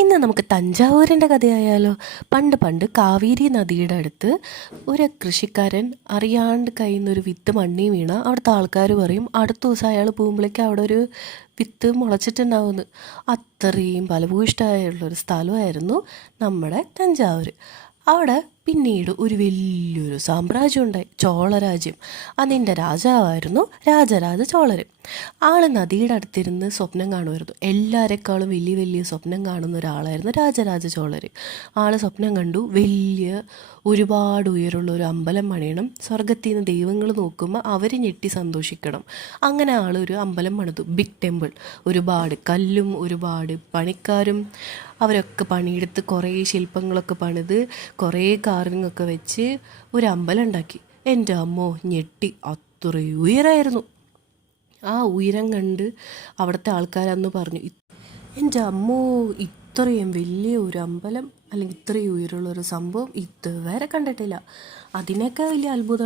ഇന്ന് നമുക്ക് തഞ്ചാവൂരിൻ്റെ കഥയായാലോ. പണ്ട് പണ്ട് കാവേരി നദിയുടെ അടുത്ത് ഒരു കൃഷിക്കാരൻ അറിയാണ്ട് കയ്യിൽ നിന്നൊരു വിത്ത് മണ്ണി വീണ അവിടുത്തെ ആൾക്കാർ പറയും അടുത്ത ദിവസം അയാൾ പോകുമ്പോഴേക്കും അവിടെ ഒരു വിത്ത് മുളച്ചിട്ടുണ്ടാവുമെന്ന്. അത്രയും ഫലഭൂയിഷ്ടമായുള്ളൊരു സ്ഥലമായിരുന്നു നമ്മുടെ തഞ്ചാവൂർ. അവിടെ പിന്നീട് ഒരു വലിയൊരു സാമ്രാജ്യം ഉണ്ടായി, ചോളരാജ്യം. അതിൻ്റെ രാജാവായിരുന്നു രാജരാജ ചോളർ. ആൾ നദിയുടെ അടുത്തിരുന്ന് സ്വപ്നം കാണുമായിരുന്നു. എല്ലാവരെക്കാളും വലിയ വലിയ സ്വപ്നം കാണുന്ന ഒരാളായിരുന്നു രാജരാജ ചോളർ. ആൾ സ്വപ്നം കണ്ടു വലിയ ഒരുപാട് ഉയരമുള്ള ഒരു അമ്പലം പണിയണം, സ്വർഗത്തിൽ നിന്ന് ദൈവങ്ങൾ നോക്കുമ്പോൾ അവർ ഞെട്ടി സന്തോഷിക്കണം. അങ്ങനെ ആൾ ഒരു അമ്പലം പണിതു, ബിഗ് ടെമ്പിൾ. ഒരുപാട് കല്ലും ഒരുപാട് പണിക്കാരും അവരൊക്കെ പണിയെടുത്ത് കുറേ ശില്പങ്ങളൊക്കെ പണിത് കുറേ കാർവിംഗ് ഒക്കെ വെച്ച് ഒരു അമ്പലം ഉണ്ടാക്കി. എൻ്റെ അമ്മോ ഞെട്ടി, അത്രയും ഉയരമായിരുന്നു. ആ ഉയരം കണ്ട് അവിടുത്തെ ആൾക്കാരന്ന് പറഞ്ഞു, എൻ്റെ അമ്മോ ഇത്രയും വലിയ ഒരു അമ്പലം അല്ലെങ്കിൽ ഇത്രയും ഉയരമുള്ളൊരു സംഭവം ഇതുവരെ കണ്ടിട്ടില്ല. അതിനേക്കാൾ വലിയ അത്ഭുതം